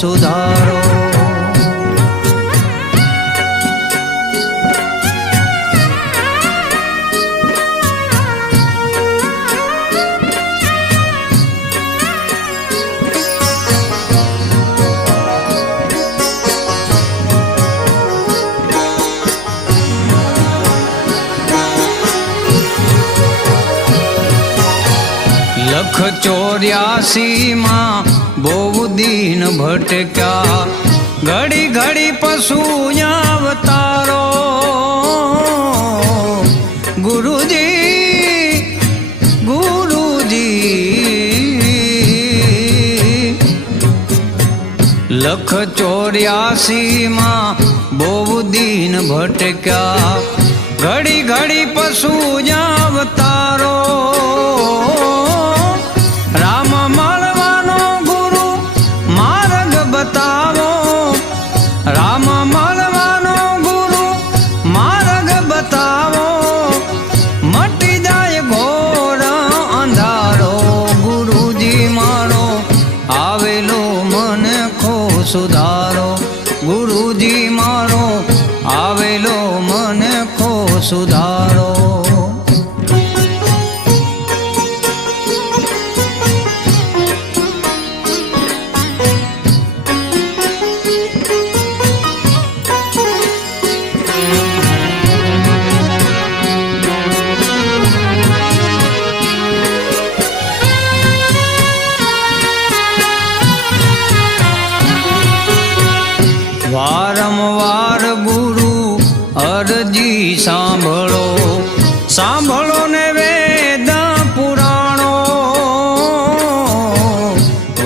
સુધારો। लख 84 मां बहु दीन भटक्या, घड़ी घड़ी पशु अवतारो। गुरुजी गुरुजी लख 84 मां बहु दीन भटक्या, घड़ी घड़ी पशु अवतारो। राम મળવાનો ગુરુ માર્ગ બતાવો, રામ મળવાનો ગુરુ માર્ગ બતાવો, મટી જાય ઘોર અંધારો। ગુરુજી મારો આવેલો મને ખો સુધારો, ગુરુજી મારો આવેલો મને ખો સુધારો। વારંવાર ગુરુ અરજી સાંભળો, સાંભળો ને વેદ પુરાણો।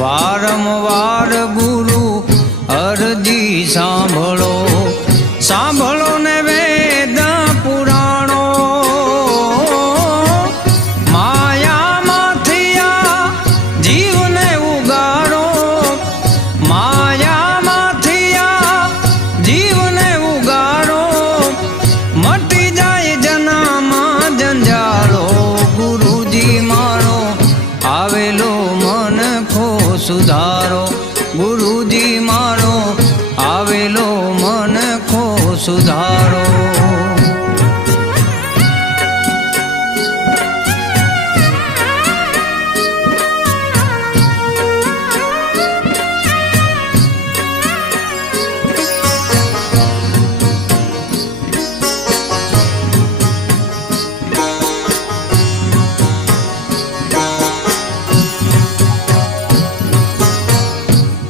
વારંવાર ગુરુ અરજી સાંભળો, સાંભળો ને વેદ પુરાણો। માયામાંથી આ જીવને ઉગાડો, માયામાંથી આ જીવને ઉગાડો, મટી જાય જનામાં જંજાળો। ગુરુજી મારો આવેલો મન ખો સુધારો, ગુરુજી મારો આવેલો મન ખો સુધારો।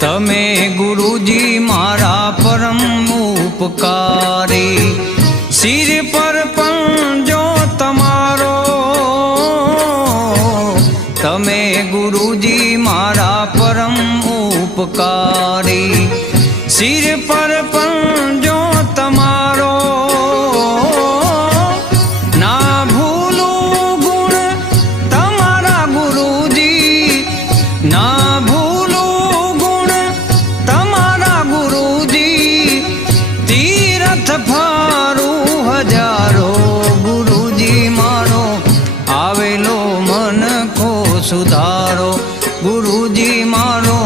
તમે ગુરુજી મારા પરમ ઉપકારી, સિર પર પંજો તમારો। તમે ગુરુજી મારા પરમ ઉપકારી, સિર પર પંજો તમારો। ના ભૂલું ગુણ તમારા ગુરુજી, ના ભૂલું ગુણ તમારા ગુરુજી, તીર્થ ફારું હજારો। ગુરુજી મારો આવેલો મન ખો સુધારો, ગુરુજી મારો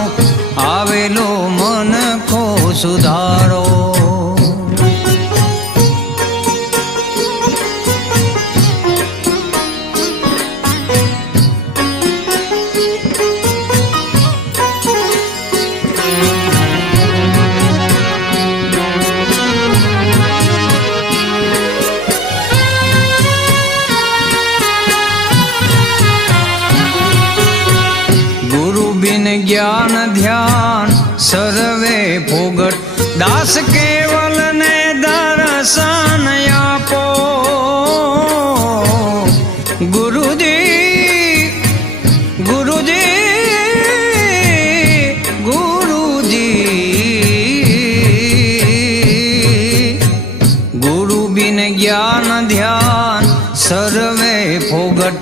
આવેલો મન ખો સુધારો। बिन ज्ञान ध्यान सर्वे फोगट, दास केवल ने दर्शन आपो। गुरुजी गुरुजी गुरुजी गुरु बिन ज्ञान ध्यान सर्वे फोगट।